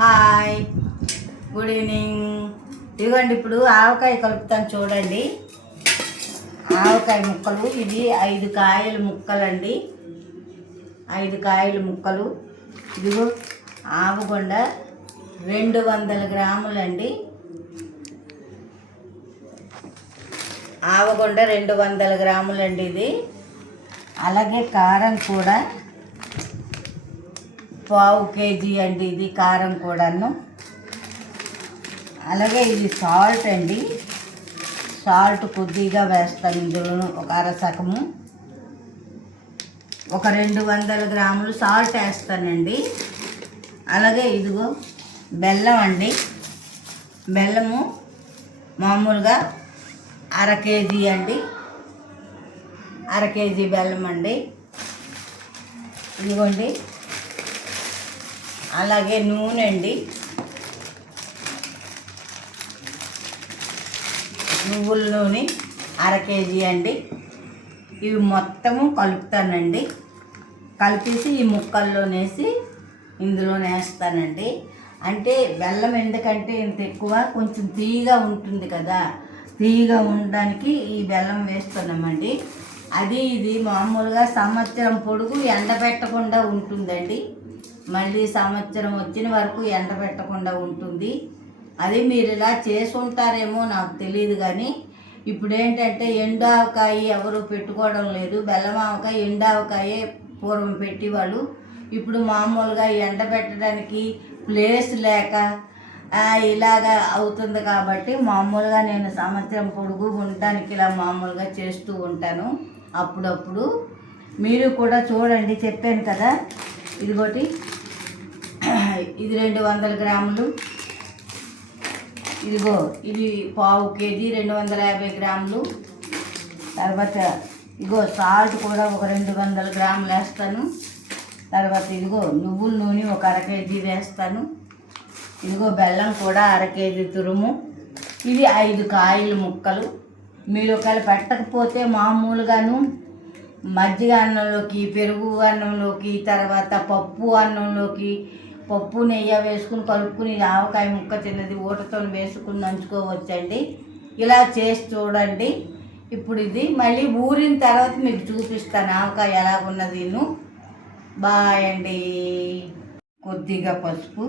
Hi, good evening. ఇదిగోండి, ఇప్పుడు ఆవకాయ కలుపుతాను చూడండి. ఆవకాయ ముక్కలు, ఇది 5 కాయల ముక్కలండి. 5 కాయల ముక్కలు. ఇదిగో ఆవగొండ 200 గ్రాములండి. ఆవగొండ 200 గ్రాములండి ఇది. అలాగే కారం కూడా 1/4 కేజీ అండి ఇది కారం కూడాను. అలాగే ఇది సాల్ట్ అండి. సాల్ట్ కొద్దిగా వేస్తాను ఇందులోను, ఒక అరసకము, ఒక 200 గ్రాములు సాల్ట్ వేస్తానండి. అలాగే ఇదిగో బెల్లం అండి. బెల్లము మామూలుగా 1/2 కేజీ అండి. 1/2 కేజీ బెల్లం అండి. ఇదిగోండి. అలాగే నూనె అండి. నువ్వుల నూనె 1/2 కేజీ అండి. ఇవి మొత్తము కలుపుతానండి. కలిపేసి ఈ ముక్కల్లోనేసి ఇందులో వేస్తానండి. అంటే బెల్లం ఎందుకంటే ఇంత ఎక్కువ, కొంచెం తీయగా ఉంటుంది కదా, తీయగా ఉండడానికి ఈ బెల్లం వేస్తున్నామండి. అది ఇది మామూలుగా సంవత్సరం పొడుగు ఎండబెట్టకుండా ఉంటుందండి. మళ్ళీ సంవత్సరం వచ్చిన వరకు ఎండబెట్టకుండా ఉంటుంది. అది మీరు ఇలా చేసి ఉంటారేమో నాకు తెలియదు, కానీ ఇప్పుడు ఏంటంటే ఎండావకాయ ఎవరు పెట్టుకోవడం లేదు. బెల్లం ఆవకాయ ఎండావకాయే పూర్వం పెట్టేవాళ్ళు. ఇప్పుడు మామూలుగా ఎండబెట్టడానికి ప్లేస్ లేక ఇలాగా అవుతుంది కాబట్టి మామూలుగా నేను సంవత్సరం పొడుగు ఉండడానికి ఇలా మామూలుగా చేస్తూ ఉంటాను అప్పుడప్పుడు. మీరు కూడా చూడండి, చెప్పాను కదా. ఇదిగోటి, ఇది 200 గ్రాములు. ఇదిగో ఇది 1/4 కేజీ 250 గ్రాములు. తర్వాత ఇదిగో సాల్ట్ కూడా ఒక 200 గ్రాములు వేస్తాను. తర్వాత ఇదిగో నువ్వుల నూనె ఒక 1/2 కేజీ వేస్తాను. ఇదిగో బెల్లం కూడా 1/2 కేజీ తురుము. ఇవి 5 కాయల ముక్కలు. మీరు ఒకవేళ పెట్టకపోతే మామూలుగాను మజ్జిగ అన్నంలోకి, పెరుగు అన్నంలోకి, తర్వాత పప్పు అన్నంలోకి పప్పు నెయ్యి వేసుకుని కలుపుకుని ఆవకాయ ముక్క చిన్నది ఊటతో వేసుకుని నంచుకోవచ్చండి. ఇలా చేసి చూడండి. ఇప్పుడు ఇది మళ్ళీ ఊరిన తర్వాత మీకు చూపిస్తాను ఆవకాయ ఎలాగున్నది. బాయ్ అండి. కొద్దిగా పసుపు,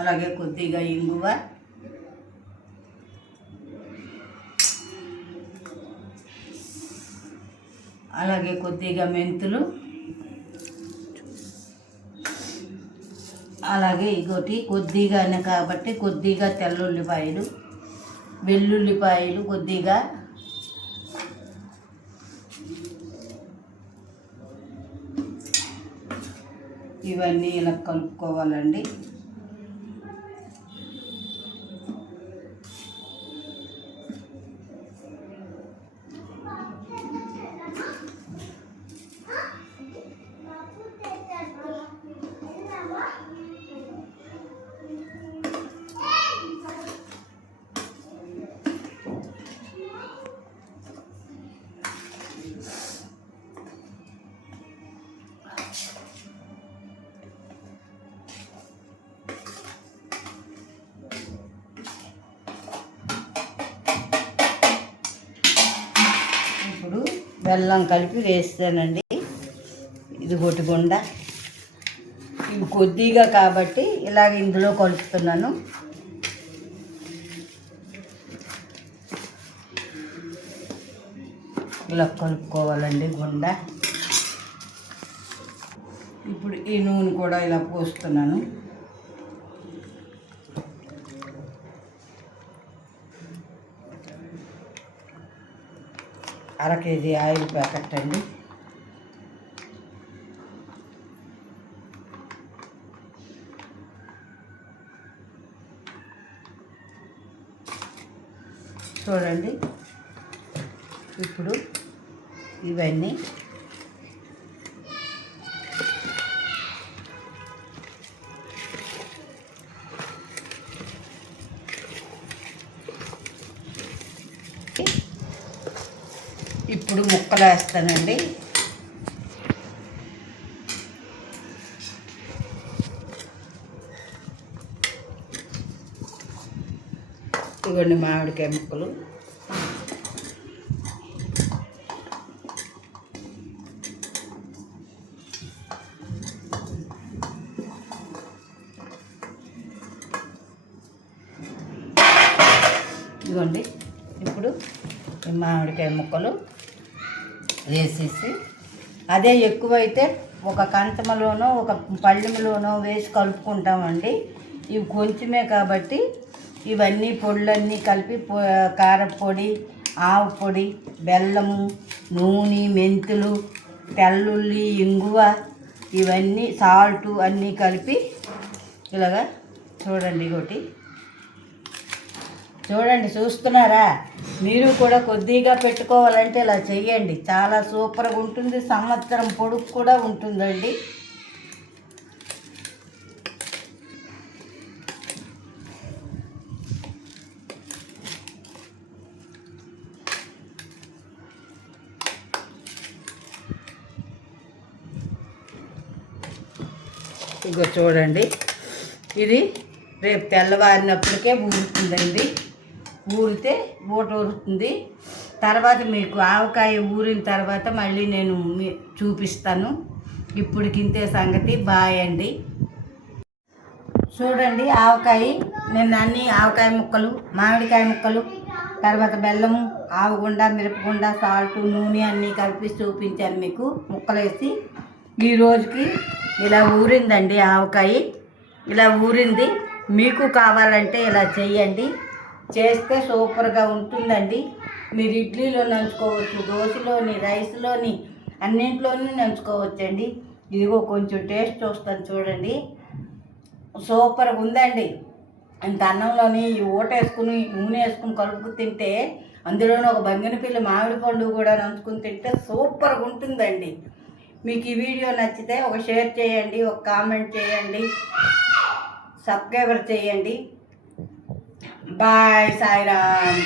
అలాగే కొద్దిగా ఇంగువ, అలాగే కొద్దిగా మెంతులు, అలాగే ఇంకోటి కొద్దిగా కాబట్టి కొద్దిగా తెల్లుల్లిపాయలు, వెల్లుల్లిపాయలు కొద్దిగా, ఇవన్నీ ఇలా కలుపుకోవాలండి. బెల్లం కలిపి వేస్తానండి. ఇది గొట్టిగొండ. ఇవి కొద్దిగా కాబట్టి ఇలాగ ఇందులో కలుపుతున్నాను. ఇలా కలుపుకోవాలండి గుండ. ఇప్పుడు ఈ నూనె కూడా ఇలా పోస్తున్నాను. అర కేజీ ఆయిల్ ప్యాకెట్ అండి. చూడండి, ఇప్పుడు ఇవన్నీ ఇప్పుడు ముక్కలు వేస్తానండి. ఇవ్వండి మామిడికాయ ముక్కలు. ఇదిగోండి ఇప్పుడు ఈ మామిడికాయ ముక్కలు వేసేసి, అదే ఎక్కువైతే ఒక కంచంలోనో ఒక పళ్ళెంలోనో వేసి కలుపుకుంటామండి. ఇవి కొంచెమే కాబట్టి ఇవన్నీ పొడులన్నీ కలిపి కారపొడి, ఆవు పొడి, బెల్లము, నూనె, మెంతులు, తెల్లుల్లి, ఇంగువ, ఇవన్నీ సాల్టు అన్నీ కలిపి ఇలాగా చూడండి. ఒకటి చూడండి, చూస్తున్నారా? మీరు కూడా కొద్దిగా పెట్టుకోవాలంటే ఇలా చెయ్యండి. చాలా సూపర్గా ఉంటుంది. సంవత్సరం పొడుగు కూడా ఉంటుందండి. ఇగో చూడండి, ఇది రేపు తెల్లవారినప్పటికే ఊరుతుందండి. ఊరితే ఊట ఊరుతుంది. తర్వాత మీకు ఆవకాయ ఊరిన తర్వాత మళ్ళీ నేను చూపిస్తాను. ఇప్పటికింతే సంగతి. బాయ్ అండి. చూడండి, ఆవకాయ నేను అన్ని ఆవకాయ ముక్కలు, మామిడికాయ ముక్కలు, తర్వాత బెల్లము, ఆవగుండ, మిరపగుండ, సాల్టు, నూనె అన్నీ కలిపి చూపించాను మీకు ముక్కలేసి. ఈ రోజుకి ఇలా ఊరిందండి ఆవకాయ. ఇలా ఊరింది. మీకు కావాలంటే ఇలా చెయ్యండి. చేస్తే సూపర్గా ఉంటుందండి. మీరు ఇడ్లీలో నంచుకోవచ్చు, దోశలోని, రైస్లోని, అన్నింట్లోని నంచుకోవచ్చండి. ఇదిగో కొంచెం టేస్ట్ చూస్తాను చూడండి. సూపర్గా ఉందండి. ఇంత అన్నంలోని ఈ ఊట వేసుకుని నూనె వేసుకుని కలుపుకు తింటే, అందులోనూ ఒక బంగినపల్లి మామిడి పండు కూడా నంచుకుని తింటే సూపర్గా ఉంటుందండి. మీకు ఈ వీడియో నచ్చితే ఒక షేర్ చేయండి, ఒక కామెంట్ చేయండి, సబ్స్క్రైబర్ చేయండి. బాయ్. సాయిరామ్.